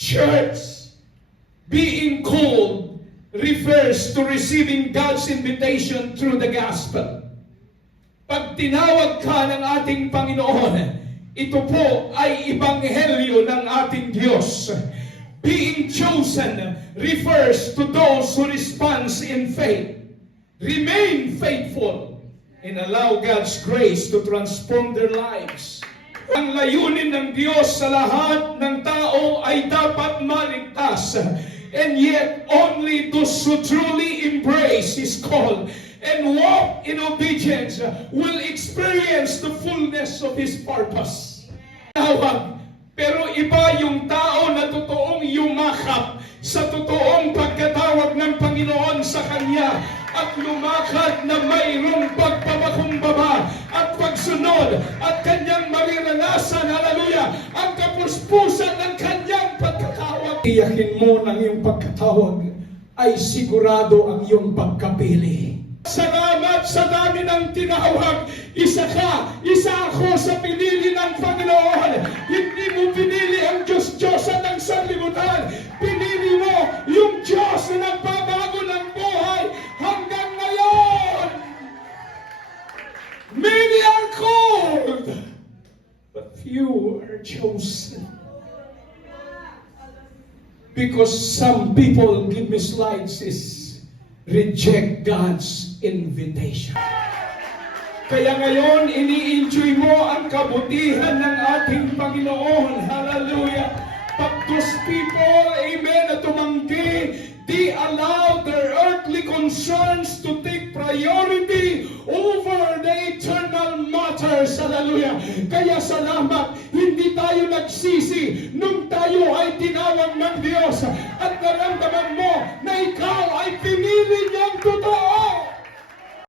Church, being called refers to receiving God's invitation through the gospel. Pag tinawag ka ng ating Panginoon, ito po ay ebanghelyo ng ating Diyos. Being chosen refers to those who respond in faith. Remain faithful and allow God's grace to transform their lives. Ang layunin ng Diyos sa lahat ng tao ay dapat maligtas. And yet, only those who truly embrace His call and walk in obedience will experience the fullness of His purpose. Tawag, pero iba yung tao na totoong yumakap sa totoong pagkatawag ng Panginoon sa Kanya at lumakad na mayroong pagpapakumbaba at pagsunod at Kanyang mariranasan, hallelujah, ang kapuspusan ng Kanyang pagkatawag. Tiyakin mo ng iyong pagkatawag ay sigurado ang iyong pagkapili. Salamat sa dami ng tinawag. Isa ka, isa ako sa pinili ng Panginoon. Hindi mo pinili ang Diyos-Diyosan ng sanlibutan. Pinili mo yung Diyos na nagbabago ng buhay hanggang ngayon. Many are called, but few are chosen. Because some people, give me slides, reject God's invitation. Kaya ngayon, ini-enjoy mo ang kabutihan ng ating Panginoon. Hallelujah. But those people, amen, na tumanggi, they allow their earthly concerns to take priority over the eternal matters. Hallelujah. Kaya salamat, hindi tayo nagsisi nung tayo ay tinawag ng Diyos at naramdaman mo na ikaw